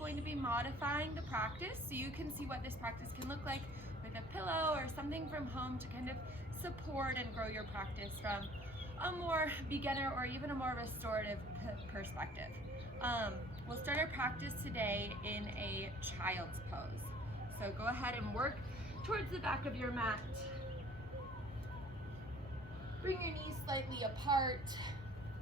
going to be modifying the practice so you can see what this practice can look like with a pillow or something from home to kind of support and grow your practice from a more beginner or even a more restorative perspective. We'll start our practice today in a child's pose. So go ahead and work towards the back of your mat. Bring your knees slightly apart.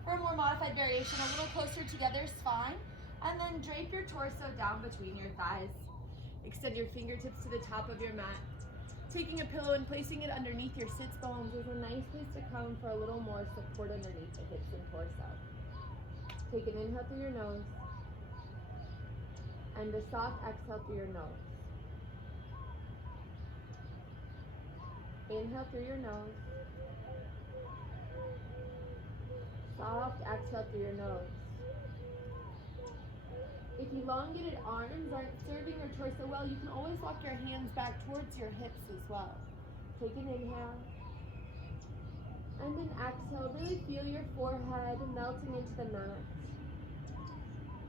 For a more modified variation, a little closer together is fine. And then drape your torso down between your thighs. Extend your fingertips to the top of your mat. Taking a pillow and placing it underneath your sits bones is a nice place to come for a little more support underneath the hips and torso. Take an inhale through your nose and a soft exhale through your nose. Inhale through your nose. Soft exhale through your nose. If elongated arms aren't serving your torso well, you can always walk your hands back towards your hips as well. Take an inhale. And then exhale. Really feel your forehead melting into the mat.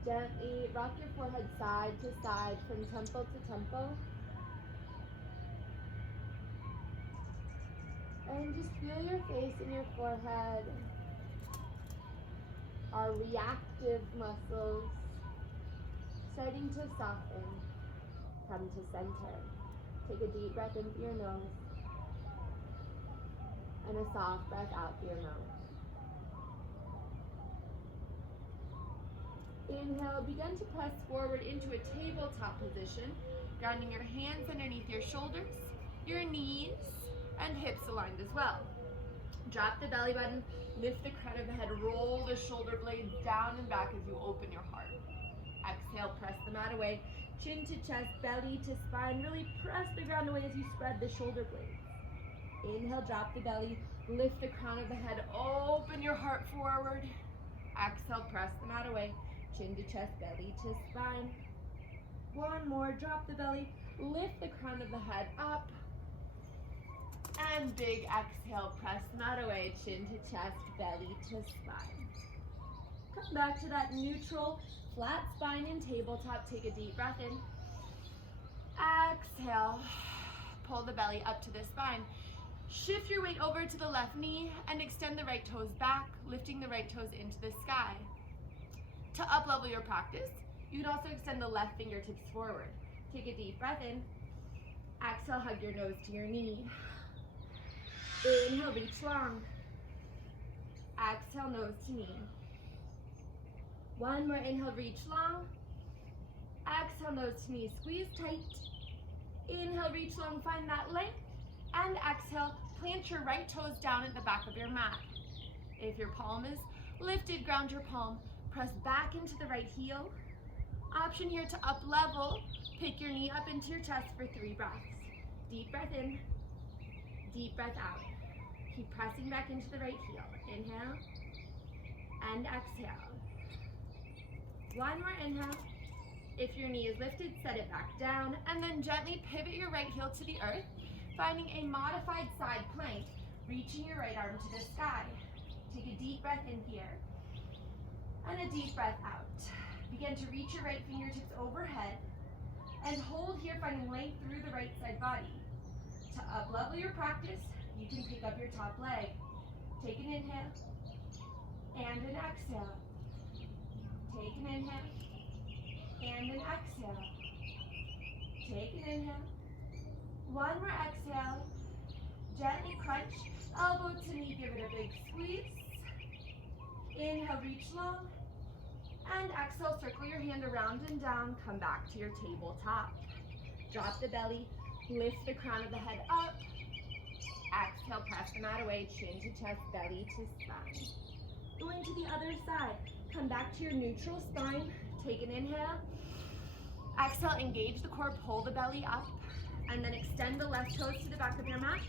Gently rock your forehead side to side from temple to temple. And just feel your face and your forehead. Our reactive muscles starting to soften. Come to center. Take a deep breath in through your nose and a soft breath out through your mouth. Inhale, begin to press forward into a tabletop position, grounding your hands underneath your shoulders, your knees, and hips aligned as well. Drop the belly button, lift the crown of the head, roll the shoulder blades down and back as you open your heart. Exhale, press the mat away, chin to chest, belly to spine. Really press the ground away as you spread the shoulder blades. Inhale, drop the belly, lift the crown of the head, open your heart forward. Exhale, press the mat away, chin to chest, belly to spine. One more, drop the belly, lift the crown of the head up. And big exhale, press the mat away, chin to chest, belly to spine. Come back to that neutral, flat spine and tabletop. Take a deep breath in. Exhale, pull the belly up to the spine. Shift your weight over to the left knee and extend the right toes back, lifting the right toes into the sky. To up-level your practice, you can also extend the left fingertips forward. Take a deep breath in. Exhale, hug your nose to your knee. Inhale, reach long. Exhale, nose to knee. One more inhale, reach long. Exhale, nose to knee, squeeze tight. Inhale, reach long, find that length. And exhale, plant your right toes down at the back of your mat. If your palm is lifted, ground your palm. Press back into the right heel. Option here to up level. Pick your knee up into your chest for 3 breaths. Deep breath in, deep breath out. Keep pressing back into the right heel. Inhale and exhale. One more inhale. If your knee is lifted, set it back down and then gently pivot your right heel to the earth, finding a modified side plank, reaching your right arm to the sky. Take a deep breath in here and a deep breath out. Begin to reach your right fingertips overhead and hold here, finding length through the right side body. To up-level your practice, you can pick up your top leg. Take an inhale and an exhale. Take an inhale and an exhale. Take an inhale. One more exhale. Gently crunch, elbow to knee, give it a big squeeze. Inhale, reach long. And exhale, circle your hand around and down, come back to your tabletop. Drop the belly, lift the crown of the head up. Exhale, press the mat away, chin to chest, belly to spine. Going to the other side, come back to your neutral spine, take an inhale. Exhale, engage the core, pull the belly up, and then extend the left toes to the back of your mat.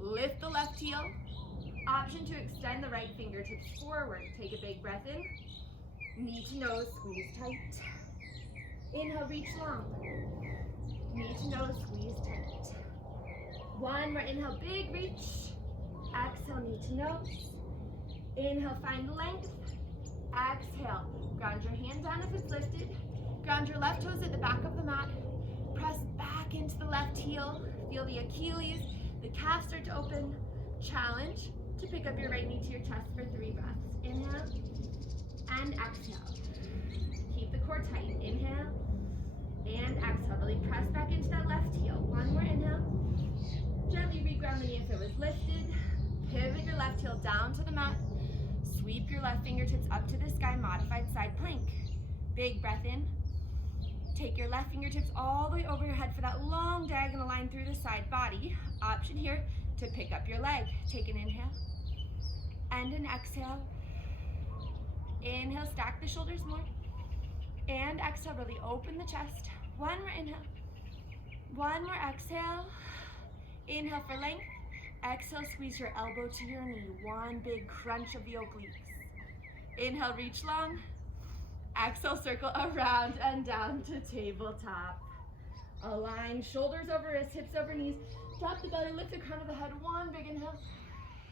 Lift the left heel. Option to extend the right fingertips forward. Take a big breath in. Knee to nose, squeeze tight. Inhale, reach long. Knee to nose, squeeze tight. One more inhale, big reach. Exhale, knee to nose. Inhale, find length. Exhale, ground your hand down if it's lifted. Ground your left toes at the back of the mat. Press back into the left heel. Feel the Achilles, the calves start to open. Challenge to pick up your right knee to your chest for 3 breaths. Inhale and exhale. Keep the core tight. Inhale and exhale. Really press back into that left heel. One more inhale. Gently reground the knee if it was lifted. Pivot your left heel down to the mat. Sweep your left fingertips up to the sky, modified side plank. Big breath in. Take your left fingertips all the way over your head for that long diagonal line through the side body. Option here to pick up your leg. Take an inhale and an exhale. Inhale, stack the shoulders more. And exhale, really open the chest. One more inhale. One more exhale. Inhale for length. Exhale, squeeze your elbow to your knee. One big crunch of the obliques. Inhale, reach long. Exhale, circle around and down to tabletop. Align shoulders over wrists, hips over knees. Drop the belly, lift the crown of the head. One big inhale.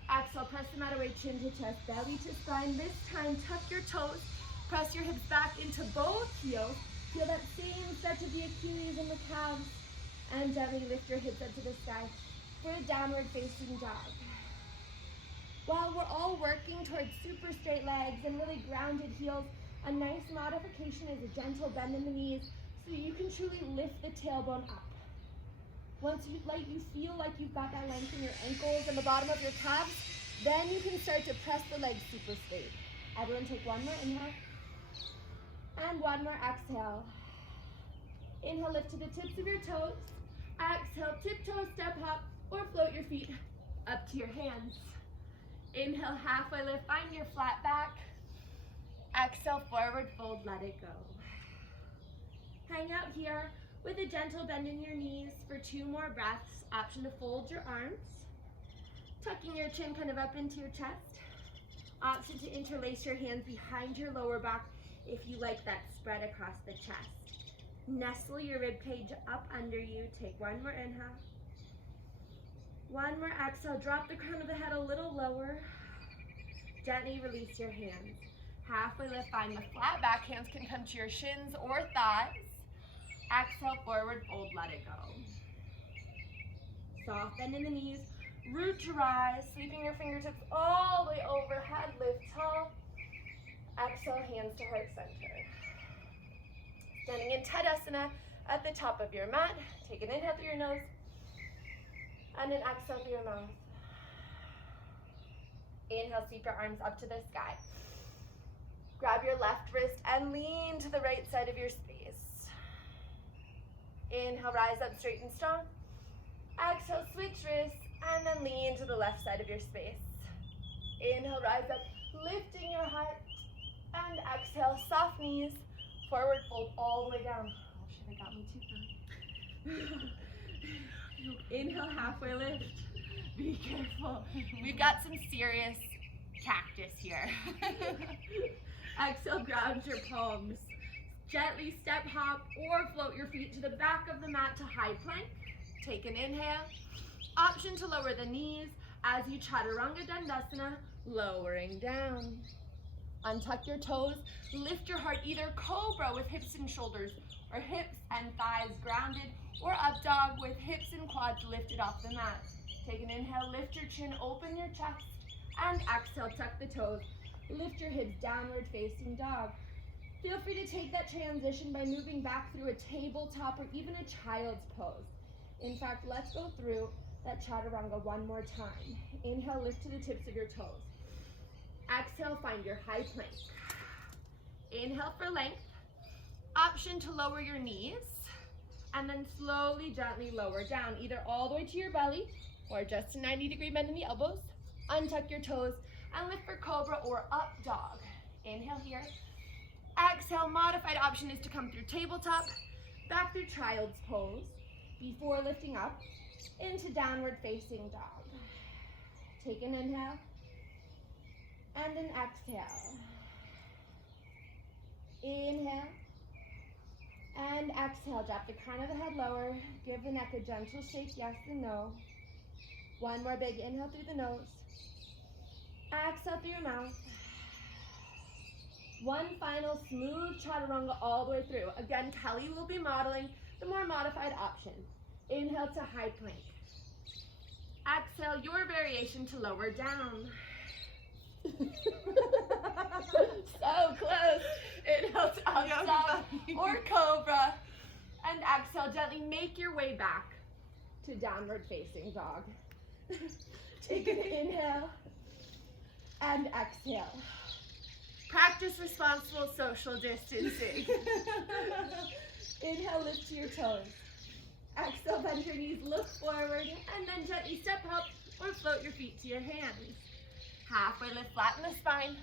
Exhale, press the mat away, chin to chest, belly to spine. This time, tuck your toes. Press your hips back into both heels. Feel that same stretch of the Achilles and the calves. And gently lift your hips up to the sky for a downward facing dog. While we're all working towards super straight legs and really grounded heels, a nice modification is a gentle bend in the knees so you can truly lift the tailbone up. Once you feel like you've got that length in your ankles and the bottom of your calves, then you can start to press the legs super straight. Everyone take one more inhale and one more exhale. Inhale, lift to the tips of your toes. Exhale, tiptoe, step hop, or float your feet up to your hands. Inhale, halfway lift, find your flat back. Exhale, forward fold, let it go. Hang out here with a gentle bend in your knees for 2 more breaths. Option to fold your arms, tucking your chin kind of up into your chest. Option to interlace your hands behind your lower back if you like that spread across the chest. Nestle your rib cage up under you. Take one more inhale. One more exhale. Drop the crown of the head a little lower. Gently release your hands. Halfway lift, find the flat back. Hands can come to your shins or thighs. Exhale, forward fold, let it go. Soft bend in the knees. Root to rise. Sweeping your fingertips all the way overhead. Lift tall. Exhale, hands to heart center. Standing in Tadasana at the top of your mat. Take an inhale through your nose and an exhale through your mouth. Inhale, sweep your arms up to the sky. Grab your left wrist and lean to the right side of your space. Inhale, rise up straight and strong. Exhale, switch wrists and then lean to the left side of your space. Inhale, rise up, lifting your heart. And exhale, soft knees. Forward fold all the way down. Oh, shit, I got me too far. Inhale, halfway lift. Be careful. We've got some serious cactus here. Exhale, ground your palms. Gently step hop or float your feet to the back of the mat to high plank. Take an inhale. Option to lower the knees as you chaturanga dandasana, lowering down. Untuck your toes, lift your heart, either cobra with hips and shoulders, or hips and thighs grounded, or up dog with hips and quads lifted off the mat. Take an inhale, lift your chin, open your chest, and exhale, tuck the toes. Lift your hips, downward facing dog. Feel free to take that transition by moving back through a tabletop or even a child's pose. In fact, let's go through that chaturanga one more time. Inhale, lift to the tips of your toes. Exhale, find your high plank. Inhale for length. Option to lower your knees and then slowly, gently lower down, either all the way to your belly or just a 90-degree bend in the elbows. Untuck your toes and lift for cobra or up dog. Inhale here. Exhale, modified option is to come through tabletop, back through child's pose, before lifting up into downward facing dog. Take an inhale and an exhale. Inhale and exhale. Drop the crown of the head lower. Give the neck a gentle shake, yes and no. One more big inhale through the nose. Exhale through your mouth. One final smooth chaturanga all the way through. Again, Kelly will be modeling the more modified option. Inhale to high plank. Exhale your variation to lower down. So close. Inhale to up dog or cobra. And exhale, gently make your way back to downward facing dog. Take an inhale and exhale. Practice responsible social distancing. Inhale, lift to your toes. Exhale, bend your knees, look forward, and then gently step up or float your feet to your hands. Halfway lift, flatten the spine,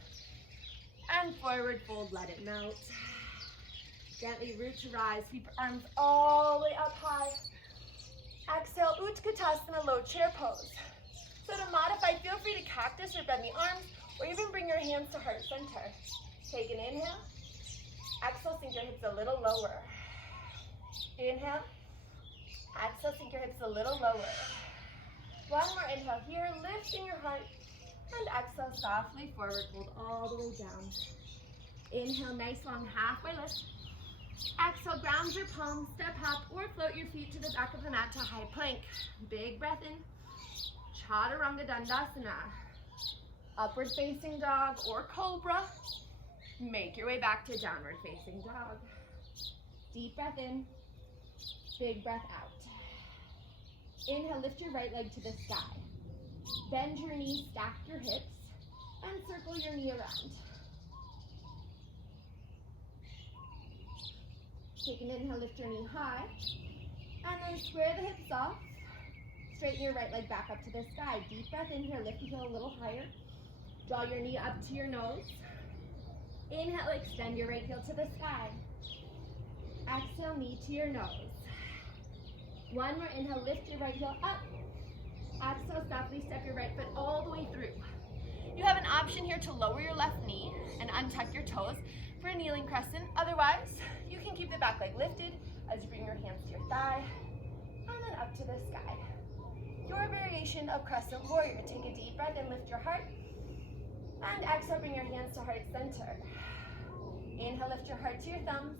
and forward fold, let it melt. Gently root to rise, sweep your arms all the way up high. Exhale, Utkatasana, low chair pose. So to modify, feel free to cactus or bend the arms, or even bring your hands to heart center. Take an inhale. Exhale, sink your hips a little lower. Inhale. Exhale, sink your hips a little lower. One more inhale here, lifting your heart. And exhale, softly forward, fold all the way down. Inhale, nice long halfway lift. Exhale, ground your palms, step up, or float your feet to the back of the mat to high plank. Big breath in. Chaturanga Dandasana. Upward facing dog or cobra. Make your way back to downward facing dog. Deep breath in. Big breath out. Inhale, lift your right leg to the sky. Bend your knees, stack your hips, and circle your knee around. Take an inhale, lift your knee high, and then square the hips off. Straighten your right leg back up to the sky. Deep breath in here, lift the heel a little higher. Draw your knee up to your nose. Inhale, extend your right heel to the sky. Exhale, knee to your nose. One more inhale, lift your right heel up. Exhale, softly step your right foot all the way through. You have an option here to lower your left knee and untuck your toes for a kneeling crescent. Otherwise, you can keep the back leg lifted as you bring your hands to your thigh and then up to the sky. Your variation of crescent warrior. Take a deep breath and lift your heart. And exhale, bring your hands to heart center. Inhale, lift your heart to your thumbs.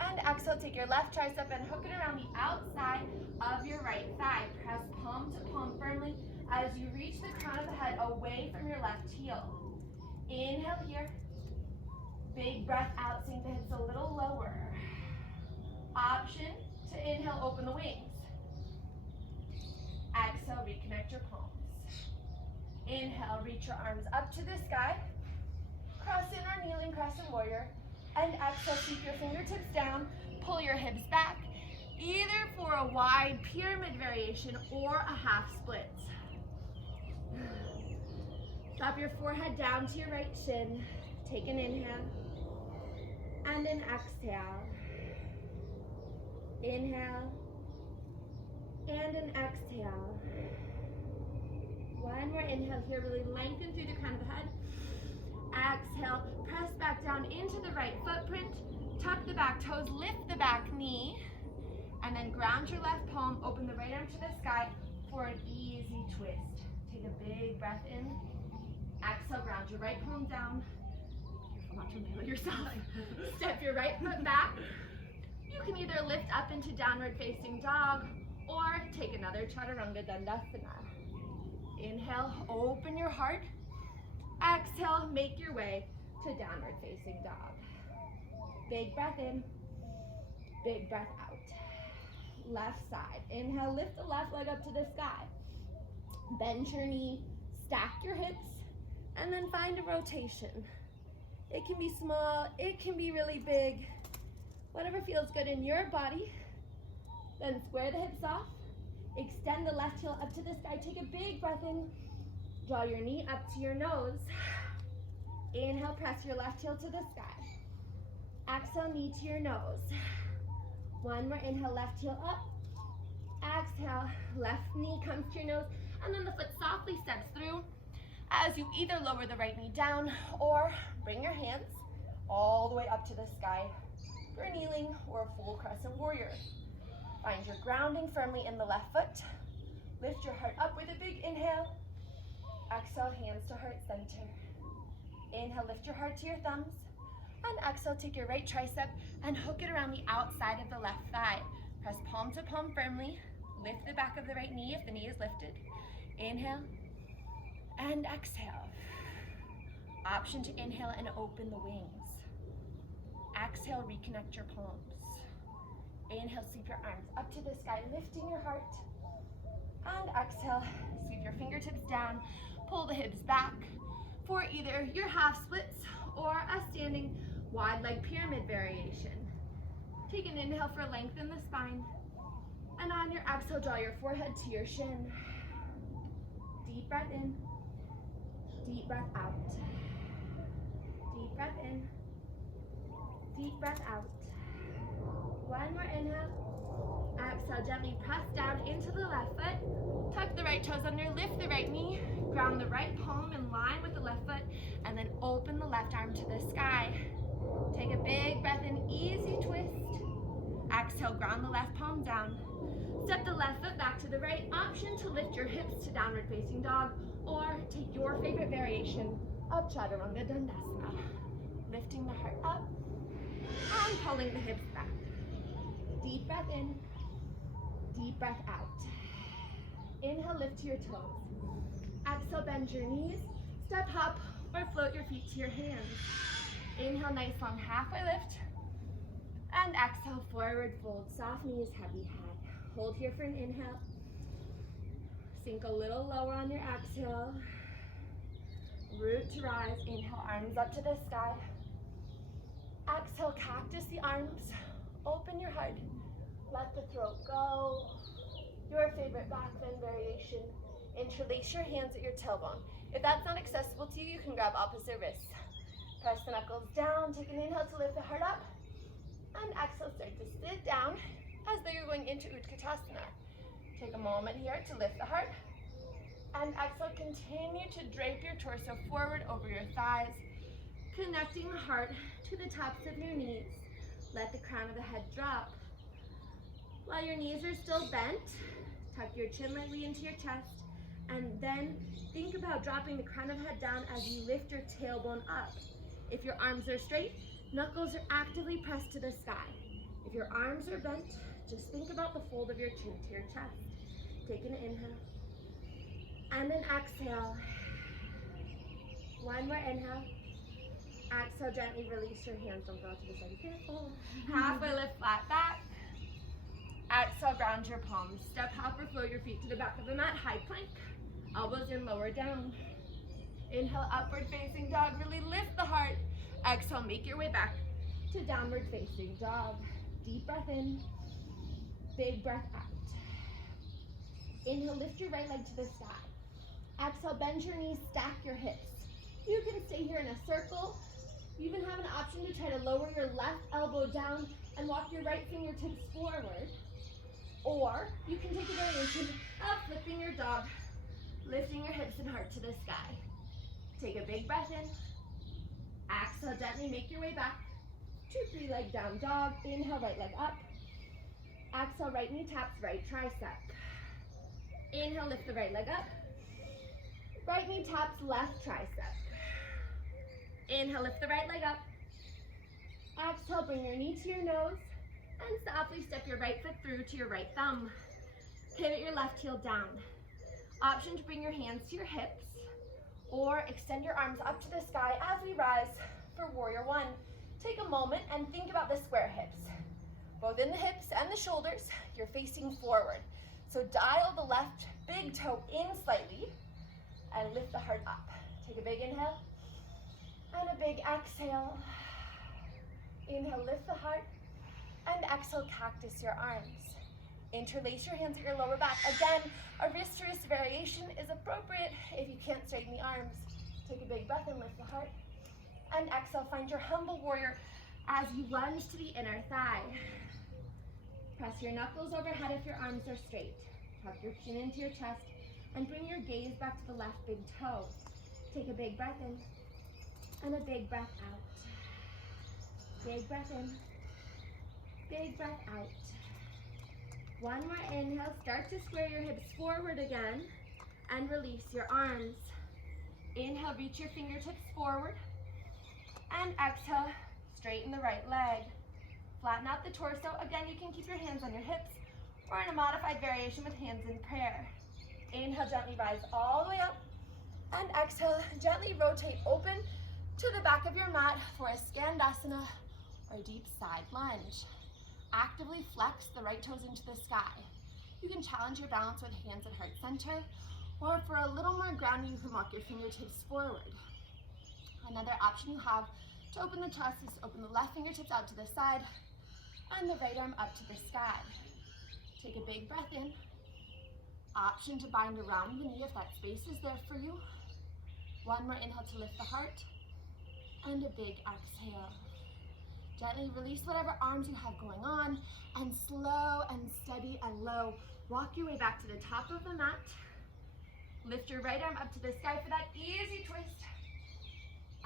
And exhale, take your left tricep and hook it around the outside of your right thigh. Press palm to palm firmly as you reach the crown of the head away from your left heel. Inhale here. Big breath out, sink the hips a little lower. Option to inhale, open the wings. Exhale, reconnect your palms. Inhale, reach your arms up to the sky. Cross in or kneeling crescent warrior. And exhale, keep your fingertips down, pull your hips back, either for a wide pyramid variation or a half split. Drop your forehead down to your right shin. Take an inhale and an exhale. Inhale and an exhale. One more inhale here, really lengthen through the crown of the head. Exhale, press back down into the right footprint, tuck the back toes, lift the back knee, and then ground your left palm, open the right arm to the sky for an easy twist. Take a big breath in. Exhale, ground your right palm down. Careful not to impale yourself. Step your right foot back. You can either lift up into downward facing dog or take another Chaturanga Dandasana. Inhale, open your heart. Exhale, make your way to downward facing dog. Big breath in, big breath out. Left side. Inhale, lift the left leg up to the sky. Bend your knee, stack your hips, and then find a rotation. It can be small, it can be really big. Whatever feels good in your body. Then square the hips off. Extend the left heel up to the sky. Take a big breath in. Draw your knee up to your nose. Inhale, press your left heel to the sky. Exhale, knee to your nose. One more inhale, left heel up. Exhale, left knee comes to your nose, and then the foot softly steps through as you either lower the right knee down or bring your hands all the way up to the sky for a kneeling or a full crescent warrior. Find your grounding firmly in the left foot. Lift your heart up with a big inhale. Exhale, hands to heart center. Inhale, lift your heart to your thumbs. And exhale, take your right tricep and hook it around the outside of the left thigh. Press palm to palm firmly. Lift the back of the right knee if the knee is lifted. Inhale and exhale. Option to inhale and open the wings. Exhale, reconnect your palms. Inhale, sweep your arms up to the sky, lifting your heart. And exhale, sweep your fingertips down, pull the hips back for either your half splits or a standing wide leg pyramid variation. Take an inhale for lengthen the spine. And on your exhale, draw your forehead to your shin. Deep breath in, deep breath out. Deep breath in, deep breath out. One more inhale. Exhale, gently press down into the left foot. Tuck the right toes under, lift the right knee. Ground the right palm in line with the left foot. And then open the left arm to the sky. Take a big breath in, easy twist. Exhale, ground the left palm down. Step the left foot back to the right. Option to lift your hips to downward facing dog or take your favorite variation of Chaturanga Dandasana. Lifting the heart up and pulling the hips back. Deep breath in, deep breath out. Inhale, lift to your toes. Exhale, bend your knees, step up or float your feet to your hands. Inhale, nice long halfway lift. And exhale, forward fold, soft knees, heavy head. Hold here for an inhale. Sink a little lower on your exhale. Root to rise. Inhale, arms up to the sky. Exhale, cactus the arms. Open your heart. Let the throat go. Your favorite back bend variation. Interlace your hands at your tailbone. If that's not accessible to you, you can grab opposite wrists. Press the knuckles down. Take an inhale to lift the heart up. And exhale, start to sit down as though you're going into Utkatasana. Take a moment here to lift the heart. And exhale, continue to drape your torso forward over your thighs, connecting the heart to the tops of your knees. Let the crown of the head drop. While your knees are still bent, tuck your chin lightly into your chest, and then think about dropping the crown of the head down as you lift your tailbone up. If your arms are straight, knuckles are actively pressed to the sky. If your arms are bent, just think about the fold of your chin to your chest. Take an inhale. And then exhale. One more inhale. Exhale, gently release your hands. Don't fall to the side. Careful. Halfway lift, flat back. Exhale, ground your palms. Step, hop, or float your feet to the back of the mat. High plank. Elbows in, lower down. Inhale, upward facing dog. Really lift the heart. Exhale, make your way back to downward facing dog. Deep breath in. Big breath out. Inhale, lift your right leg to the sky. Exhale, bend your knees, stack your hips. You can stay here in a circle. You even have an option to try to lower your left elbow down and walk your right fingertips forward. Or you can take a variation of flipping your dog, lifting your hips and heart to the sky. Take a big breath in. Exhale, gently make your way back to three-leg down dog. Inhale, right leg up. Exhale, right knee taps right tricep. Inhale, lift the right leg up. Right knee taps left tricep. Inhale, lift the right leg up. Exhale, bring your knee to your nose and softly step your right foot through to your right thumb. Pivot your left heel down. Option to bring your hands to your hips or extend your arms up to the sky as we rise for Warrior One. Take a moment and think about the square hips. Both in the hips and the shoulders, you're facing forward. So dial the left big toe in slightly and lift the heart up. Take a big inhale and a big exhale. Inhale, lift the heart, and exhale, cactus your arms. Interlace your hands at your lower back. Again, a wrist to wrist variation is appropriate if you can't straighten the arms. Take a big breath and lift the heart. And exhale, find your humble warrior as you lunge to the inner thigh. Press your knuckles overhead if your arms are straight. Tuck your chin into your chest and bring your gaze back to the left big toe. Take a big breath in and a big breath out. Big breath in, big breath out. One more inhale, start to square your hips forward again and release your arms. Inhale, reach your fingertips forward and exhale, Straighten the right leg. Flatten out the torso. Again, you can keep your hands on your hips or in a modified variation with hands in prayer. Inhale, gently rise all the way up. And exhale, gently rotate open to the back of your mat for a Skandasana or deep side lunge. Actively flex the right toes into the sky. You can challenge your balance with hands at heart center, or for a little more grounding, you can walk your fingertips forward. Another option you have to open the chest is to open the left fingertips out to the side and the right arm up to the sky. Take a big breath in. Option to bind around the knee if that space is there for you. One more inhale to lift the heart, and a big exhale. Gently release whatever arms you have going on, and slow and steady and low, walk your way back to the top of the mat. Lift your right arm up to the sky for that easy twist,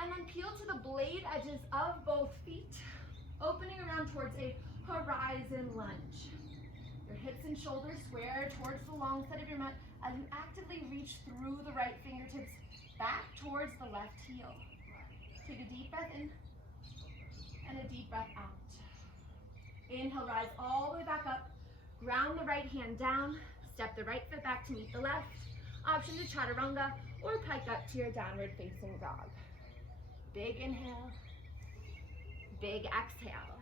and then peel to the blade edges of both feet, opening around towards a horizon lunge. Your hips and shoulders square towards the long side of your mat as you actively reach through the right fingertips back towards the left heel. Take a deep breath in and a deep breath out. Inhale, rise all the way back up. Ground the right hand down. Step the right foot back to meet the left. Option to chaturanga or pike up to your downward facing dog. Big inhale, big exhale.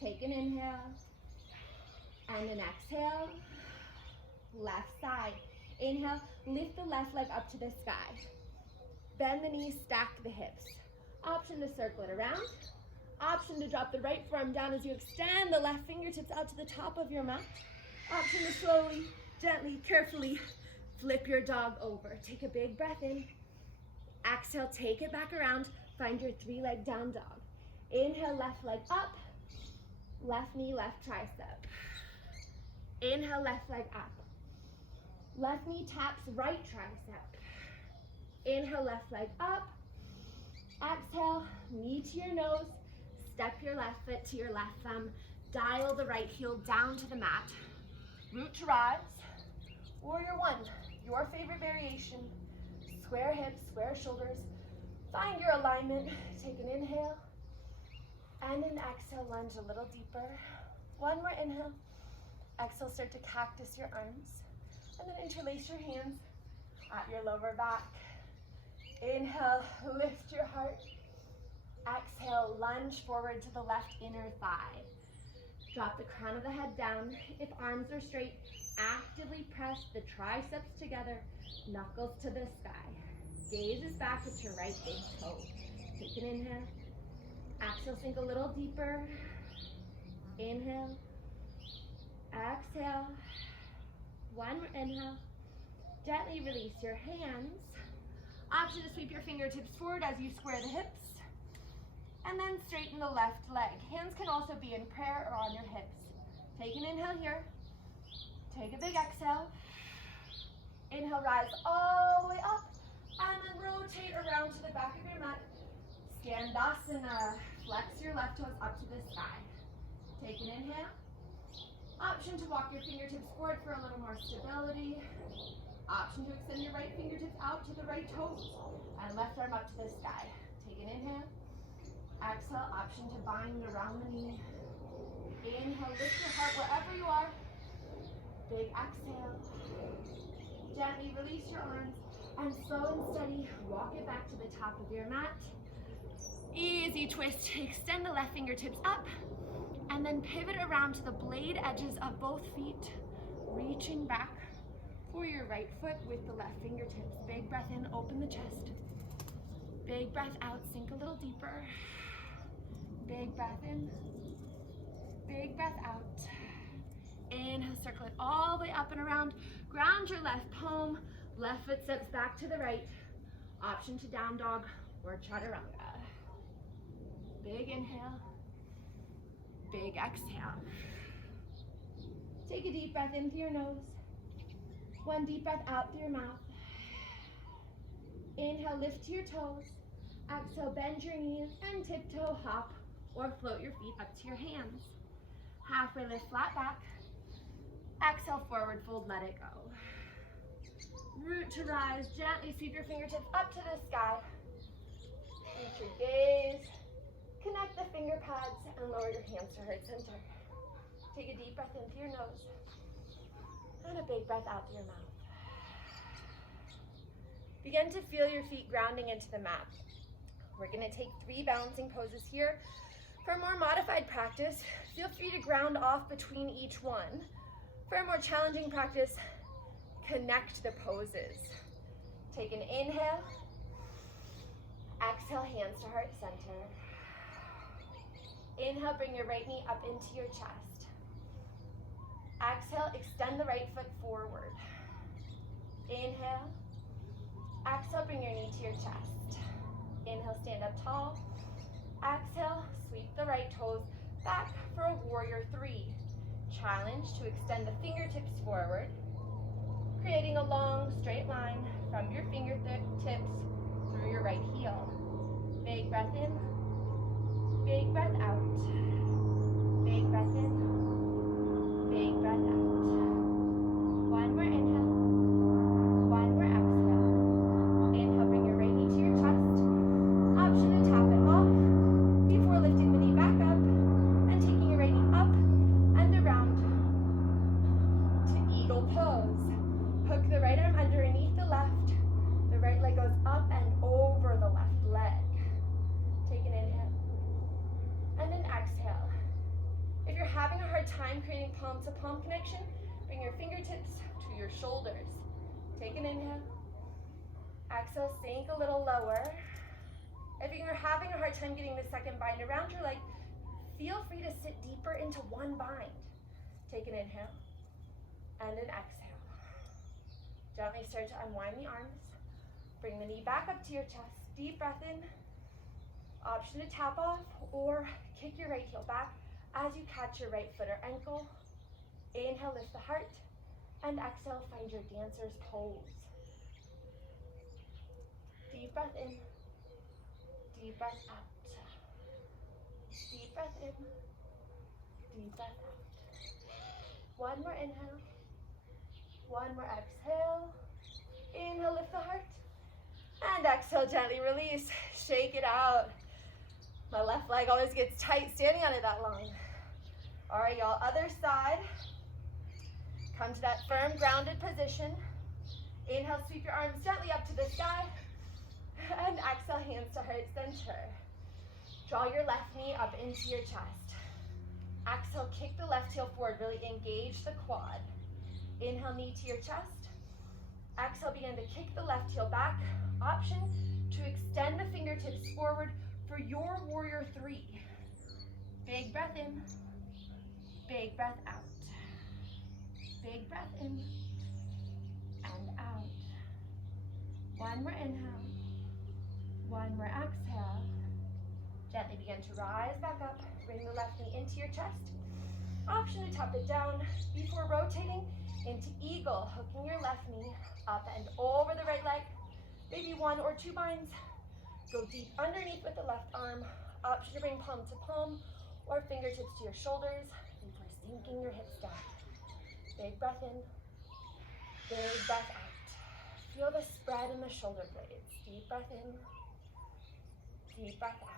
Take an inhale and an exhale. Left side. Inhale, lift the left leg up to the sky. Bend the knees, stack the hips. Option to circle it around. Option to drop the right forearm down as you extend the left fingertips out to the top of your mat. Option to slowly, gently, carefully flip your dog over. Take a big breath in. Exhale, take it back around. Find your three-leg down dog. Inhale, left leg up. Left knee, left tricep. Inhale, left leg up. Left knee taps right tricep. Inhale, left leg up. Exhale, knee to your nose. Step your left foot to your left thumb. Dial the right heel down to the mat. Root to rise. Warrior one, your favorite variation. Square hips, square shoulders. Find your alignment. Take an inhale and an exhale, lunge a little deeper. One more inhale. Exhale, start to cactus your arms. And then interlace your hands at your lower back. Inhale, lift your heart. Exhale, lunge forward to the left inner thigh. Drop the crown of the head down. If arms are straight, actively press the triceps together, knuckles to the sky. Gaze is back at your right big toe. Take an inhale. Exhale, sink a little deeper. Inhale. Exhale. One more inhale. Gently release your hands. Option to sweep your fingertips forward as you square the hips. And then straighten the left leg. Hands can also be in prayer or on your hips. Take an inhale here. Take a big exhale. Inhale, rise all the way up. And then rotate around to the back of your mat. Skandasana. Flex your left toes up to the sky. Take an inhale. Option to walk your fingertips forward for a little more stability. Option to extend your right fingertips out to the right toes. And left arm up to the sky. Take an inhale. Exhale, option to bind around the knee. Inhale, lift your heart wherever you are. Big exhale. Gently release your arms and slow and steady walk it back to the top of your mat. Easy twist. Extend the left fingertips up and then pivot around to the blade edges of both feet, reaching back for your right foot with the left fingertips. Big breath in, open the chest. Big breath out, sink a little deeper. Big breath in, big breath out. Inhale, circle it all the way up and around. Ground your left palm, left foot steps back to the right. Option to down dog or chaturanga. Big inhale, big exhale. Take a deep breath in through your nose. One deep breath out through your mouth. Inhale, lift to your toes. Exhale, bend your knees and tiptoe hop or float your feet up to your hands. Halfway lift, flat back. Exhale, forward fold, let it go. Root to rise, gently sweep your fingertips up to the sky. Reach your gaze Connect the finger pads and lower your hands to heart center. Take a deep breath in through your nose and a big breath out through your mouth. Begin to feel your feet grounding into the mat. We're going to take 3 balancing poses here. For a more modified practice, feel free to ground off between each one. For a more challenging practice, connect the poses. Take an inhale. Exhale, hands to heart center. Inhale, bring your right knee up into your chest. Exhale, extend the right foot forward. Inhale. Exhale, bring your knee to your chest. Inhale, stand up tall. Exhale, sweep the right toes back for a warrior 3. Challenge to extend the fingertips forward, creating a long straight line from your fingertips through your right heel. Big breath in, big breath out. Big breath in, big breath out. One more inhale, one more exhale. Inhale, bring your right knee to your chest. Option to tap it off before lifting the knee back up and taking your right knee up and around to eagle pose. Hook the right arm underneath the left. The right leg goes up and over the left leg. Take an inhale and an exhale. If you're having a hard time creating palm to palm connection, bring your fingertips to your shoulders. Take an inhale. Exhale, sink a little lower. If you're having a hard time getting the second bind around your leg, feel free to sit deeper into one bind. Take an inhale and an exhale. Gently start to unwind the arms. Bring the knee back up to your chest. Deep breath in. Option to tap off or kick your right heel back as you catch your right foot or ankle. Inhale, lift the heart. And exhale, find your dancer's pose. Deep breath in. Deep breath out. Deep breath in. Deep breath out. One more inhale. One more exhale. Inhale, lift the heart. And exhale, gently release. Shake it out. My left leg always gets tight standing on it that long. All right, y'all, other side. Come to that firm, grounded position. Inhale, sweep your arms gently up to the sky. And exhale, hands to heart center. Draw your left knee up into your chest. Exhale, kick the left heel forward, really engage the quad. Inhale, knee to your chest. Exhale, begin to kick the left heel back. Option to extend the fingertips forward for your warrior 3. Big breath in, big breath out. Big breath in and out. One more inhale, one more exhale. Gently begin to rise back up. Bring the left knee into your chest. Option to tap it down before rotating into eagle, hooking your left knee up and over the right leg. Maybe 1 or 2 binds. Go deep underneath with the left arm. Option to bring palm to palm or fingertips to your shoulders before sinking your hips down. Big breath in, big breath out. Feel the spread in the shoulder blades. Deep breath in, deep breath out.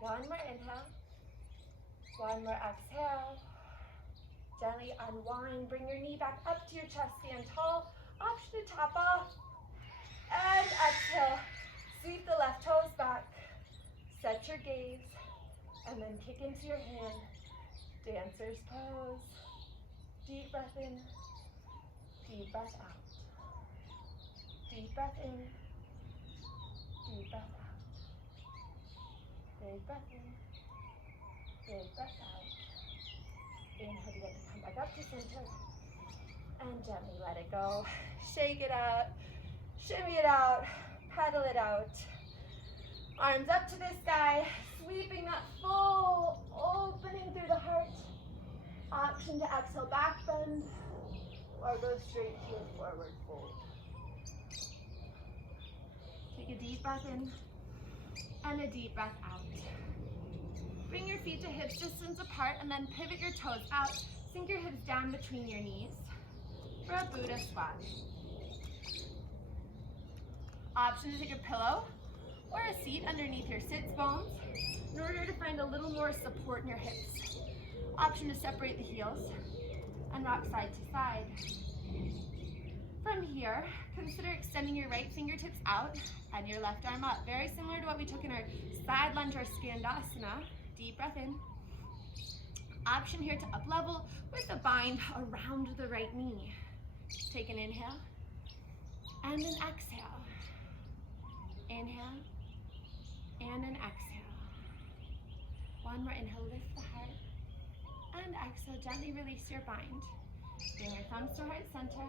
One more inhale, one more exhale. Gently unwind, bring your knee back up to your chest, stand tall. Option to tap off. And exhale, sweep the left toes back. Set your gaze, and then kick into your hand. Dancer's pose. Deep breath in, deep breath out. Deep breath in, deep breath out. Big breath in, big breath out. Inhale, begin to come back up to center. And gently let it go. Shake it out, shimmy it out, pedal it out. Arms up to the sky, sweeping that full opening through the heart. Option to exhale, back bend, or go straight to your forward fold. Take a deep breath in and a deep breath out. Bring your feet to hips distance apart and then pivot your toes out. Sink your hips down between your knees for a Buddha squat. Option to take a pillow or a seat underneath your sits bones in order to find a little more support in your hips. Option to separate the heels and rock side to side. From here, consider extending your right fingertips out and your left arm up. Very similar to what we took in our side lunge or skandasana. Deep breath in. Option here to up level with a bind around the right knee. Take an inhale and an exhale. Inhale and an exhale. One more inhale, lift the heart. And exhale, gently release your bind. Bring your thumbs to heart center.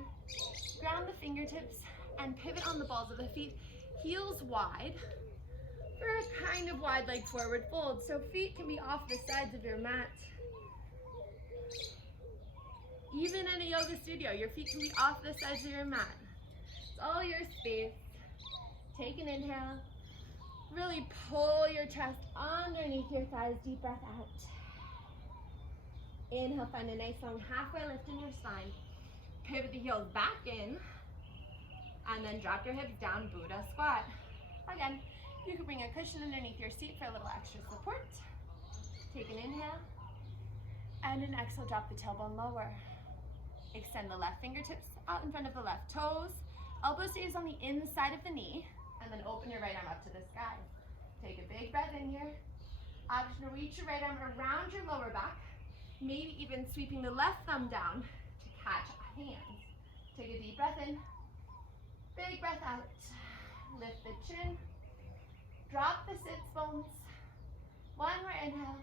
Ground the fingertips and pivot on the balls of the feet. Heels wide for a kind of wide leg forward fold. So feet can be off the sides of your mat. Even in a yoga studio, your feet can be off the sides of your mat. It's all your space. Take an inhale. Really pull your chest underneath your thighs. Deep breath out. Inhale, find a nice long halfway lift in your spine. Pivot the heels back in. And then drop your hips down, Buddha squat. Again, you can bring a cushion underneath your seat for a little extra support. Take an inhale. And an exhale, drop the tailbone lower. Extend the left fingertips out in front of the left toes. Elbow stays on the inside of the knee. And then open your right arm up to the sky. Take a big breath in here. Option to reach your right arm around your lower back. Maybe even sweeping the left thumb down to catch hands. Take a deep breath in. Big breath out. Lift the chin. Drop the sits bones. One more inhale.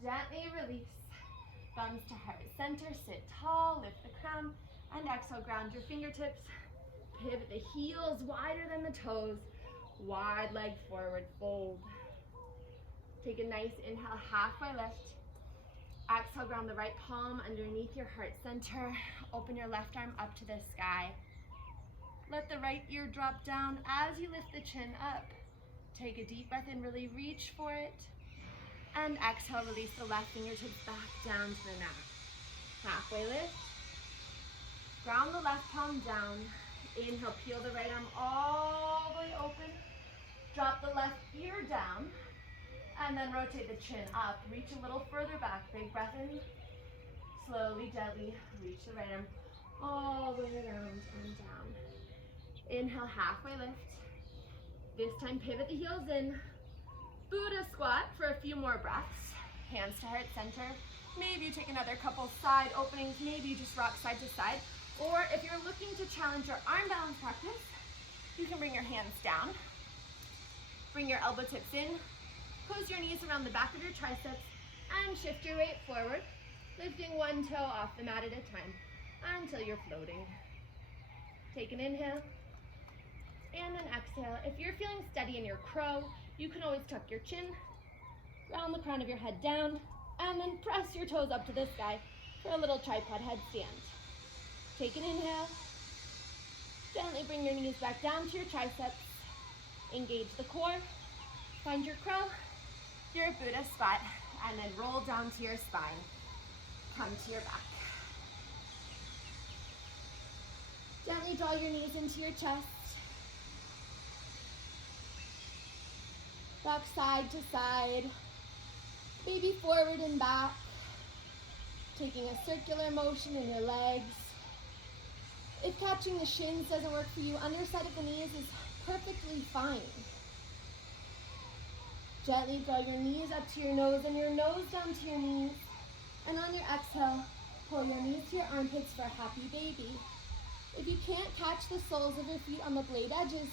Gently release. Thumbs to heart center. Sit tall. Lift the crown. And exhale, ground your fingertips. Pivot the heels wider than the toes. Wide leg forward fold. Take a nice inhale, halfway lift. Exhale, ground the right palm underneath your heart center. Open your left arm up to the sky. Let the right ear drop down as you lift the chin up. Take a deep breath in, really reach for it. And exhale, release the left fingertips back down to the mat. Halfway lift. Ground the left palm down. Inhale, peel the right arm all the way open. Drop the left ear down. And then rotate the chin up. Reach a little further back. Big breath in. Slowly, gently reach the right arm all the way around and down. Inhale, halfway lift. This time, pivot the heels in. Buddha squat for a few more breaths. Hands to heart center. Maybe you take another couple side openings. Maybe you just rock side to side. Or if you're looking to challenge your arm balance practice, you can bring your hands down. Bring your elbow tips in. Close your knees around the back of your triceps and shift your weight forward, lifting one toe off the mat at a time until you're floating. Take an inhale and an exhale. If you're feeling steady in your crow, you can always tuck your chin, round the crown of your head down, and then press your toes up to the sky for a little tripod headstand. Take an inhale. Gently bring your knees back down to your triceps. Engage the core. Find your crow, your Buddha squat, and then roll down to your spine. Come to your back. Gently draw your knees into your chest. Rock side to side, maybe forward and back. Taking a circular motion in your legs. If catching the shins doesn't work for you, underside of the knees is perfectly fine. Gently draw your knees up to your nose and your nose down to your knees. And on your exhale, pull your knees to your armpits for a happy baby. If you can't catch the soles of your feet on the blade edges,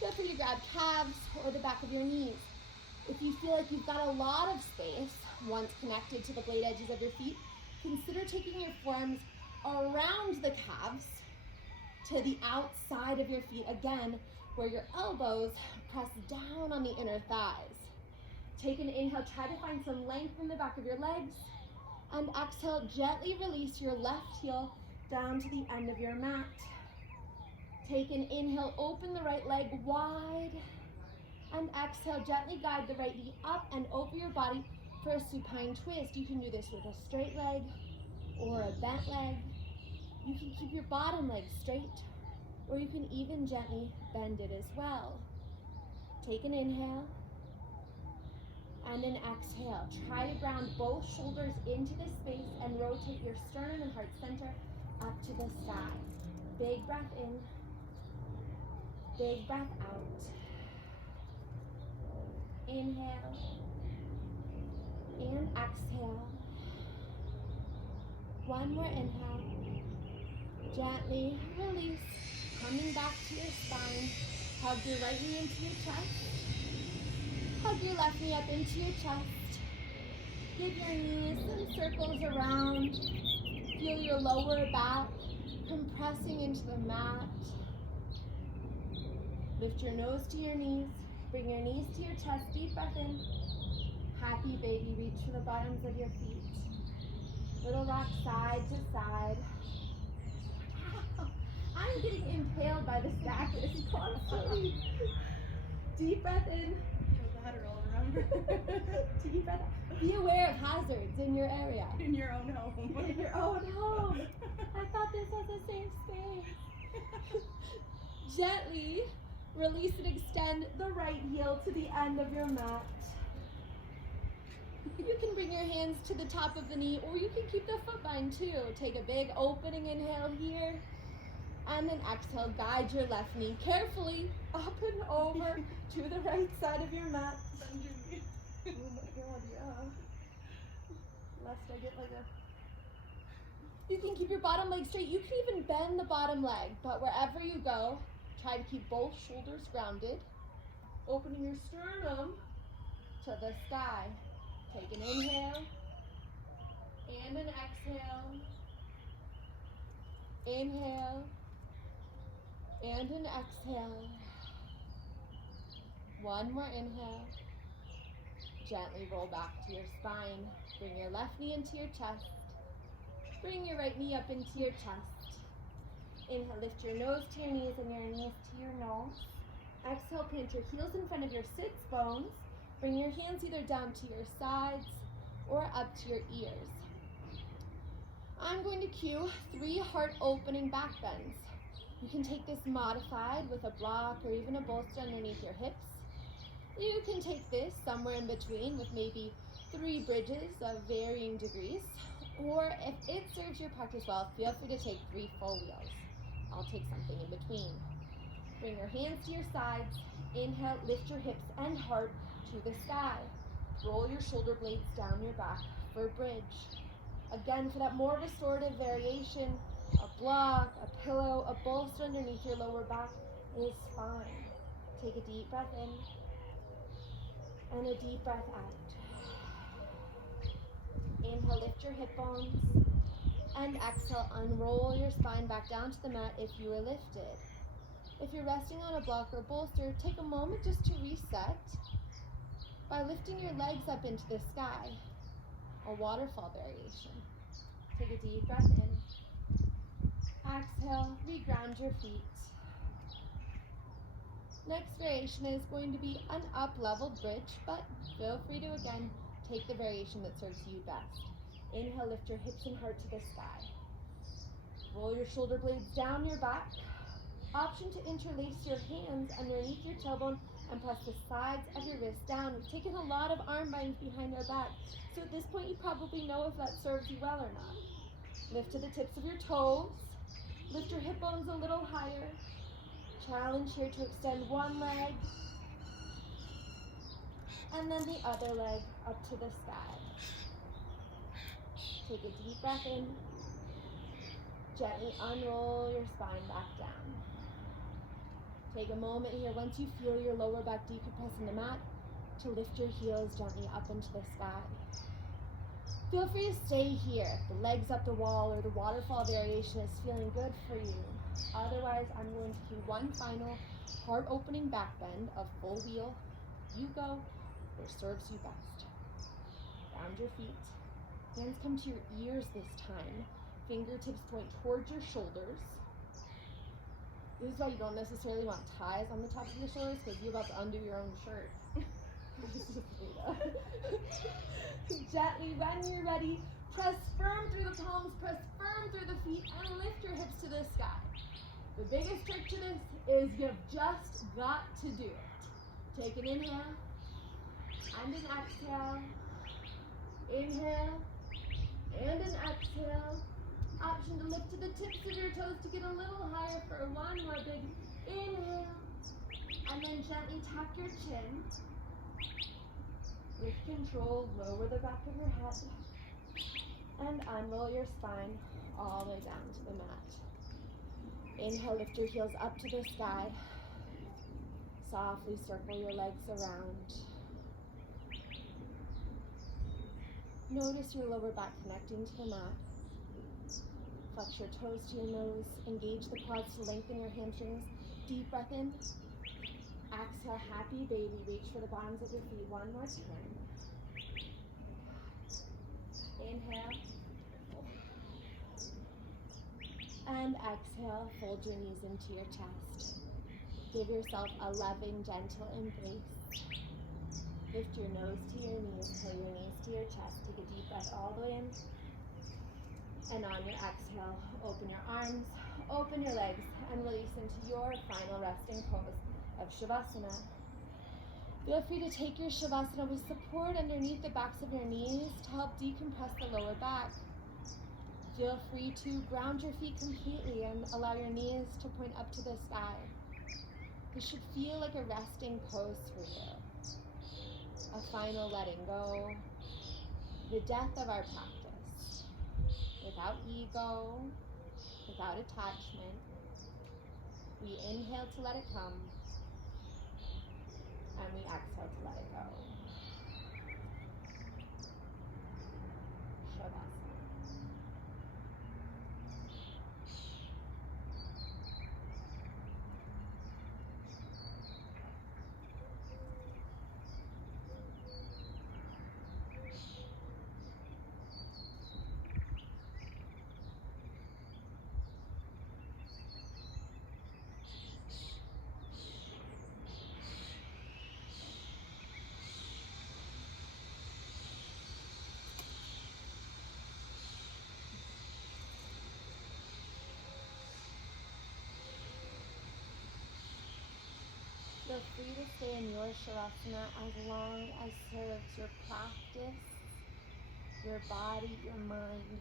feel free to grab calves or the back of your knees. If you feel like you've got a lot of space once connected to the blade edges of your feet, consider taking your forearms around the calves to the outside of your feet again, where your elbows press down on the inner thighs. Take an inhale, try to find some length in the back of your legs, and exhale, gently release your left heel down to the end of your mat. Take an inhale, open the right leg wide, and exhale, gently guide the right knee up and over your body for a supine twist. You can do this with a straight leg or a bent leg. You can keep your bottom leg straight, or you can even gently bend it as well. Take an inhale and an exhale. Try to ground both shoulders into the space and rotate your sternum and heart center up to the sky. Big breath in, big breath out. Inhale and exhale. One more inhale. Gently release, coming back to your spine. Hug your right knee into your chest. Hug your left knee up into your chest. Give your knees some circles around. Feel your lower back compressing into the mat. Lift your nose to your knees. Bring your knees to your chest. Deep breath in. Happy baby. Reach for the bottoms of your feet. Little rock side to side. I'm getting impaled by the stackers constantly. Deep breath in. Feel the ladder all around her. Deep breath out. Be aware of hazards in your area. In your own home. In your own home. I thought this was a safe space. Gently release and extend the right heel to the end of your mat. You can bring your hands to the top of the knee, or you can keep the foot bind too. Take a big opening inhale here, and then exhale. Guide your left knee carefully up and over to the right side of your mat. Bend your knee. Oh my god, yeah. Lest I get like a... You can keep your bottom leg straight. You can even bend the bottom leg, but wherever you go, try to keep both shoulders grounded. Opening your sternum to the sky. Take an inhale and an exhale. Inhale and an exhale. One more inhale. Gently roll back to your spine. Bring your left knee into your chest. Bring your right knee up into your chest. Inhale, lift your nose to your knees and your knees to your nose. Exhale, plant your heels in front of your sits bones. Bring your hands either down to your sides or up to your ears. I'm going to cue 3 heart opening back bends. You can take this modified with a block or even a bolster underneath your hips. You can take this somewhere in between with maybe 3 bridges of varying degrees. Or if it serves your practice well, feel free to take 3 full wheels. I'll take something in between. Bring your hands to your sides. Inhale, lift your hips and heart to the sky. Roll your shoulder blades down your back for a bridge. Again, for that more restorative variation, a block, a pillow, a bolster underneath your lower back is fine. Take a deep breath in and a deep breath out. Inhale, lift your hip bones, and exhale, unroll your spine back down to the mat if you are lifted. If you're resting on a block or bolster, take a moment just to reset by lifting your legs up into the sky, a waterfall variation. Take a deep breath in. Exhale, reground your feet. Next variation is going to be an up-leveled bridge, but feel free to again take the variation that serves you best. Inhale, lift your hips and heart to the sky. Roll your shoulder blades down your back. Option to interlace your hands underneath your tailbone and press the sides of your wrists down. We've taken a lot of arm binds behind our back, so at this point you probably know if that serves you well or not. Lift to the tips of your toes. Lift your hip bones a little higher. Challenge here to extend one leg and then the other leg up to the sky. Take a deep breath in. Gently unroll your spine back down. Take a moment here, once you feel your lower back decompress in the mat, to lift your heels gently up into the sky. Feel free to stay here if the legs up the wall or the waterfall variation is feeling good for you. Otherwise, I'm going to do one final heart opening back bend of full wheel. You go where serves you best. Ground your feet. Hands come to your ears this time. Fingertips point towards your shoulders. This is why you don't necessarily want ties on the top of your shoulders, because you're about to undo your own shirt. Gently, when you're ready, press firm through the palms, press firm through the feet, and lift your hips to the sky. The biggest trick to this is you've just got to do it. Take an inhale and an exhale. Inhale and an exhale. Option to lift to the tips of your toes to get a little higher for one more big inhale. And then gently tap your chin. With control, lower the back of your head and unroll your spine all the way down to the mat. Inhale, lift your heels up to the sky. Softly circle your legs around. Notice your lower back connecting to the mat. Flex your toes to your nose. Engage the quads to lengthen your hamstrings. Deep breath in. Exhale, happy baby. Reach for the bottoms of your feet one more time. Inhale. And exhale, fold your knees into your chest. Give yourself a loving, gentle embrace. Lift your nose to your knees, pull your knees to your chest. Take a deep breath all the way in. And on your exhale, open your arms, open your legs, and release into your final resting pose of Shavasana. Feel free to take your Shavasana with support underneath the backs of your knees to help decompress the lower back. Feel free to ground your feet completely and allow your knees to point up to the sky. This should feel like a resting pose for you. A final letting go. The death of our practice. Without ego, without attachment. We inhale to let it come, and we exhale to let it go. Shavasana. Feel free to stay in your Shavasana as long as serves your practice, your body, your mind,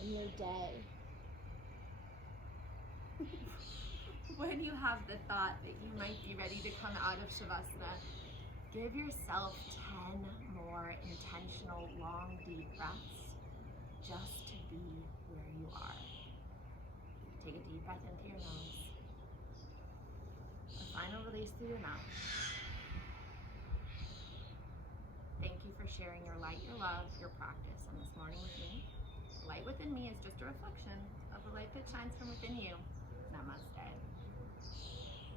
and your day. When you have the thought that you might be ready to come out of Shavasana, give yourself 10 more intentional, long, deep breaths just to be where you are. Take a deep breath into your nose. A final release through your mouth. Thank you for sharing your light, your love, your practice on this morning with me. The light within me is just a reflection of the light that shines from within you.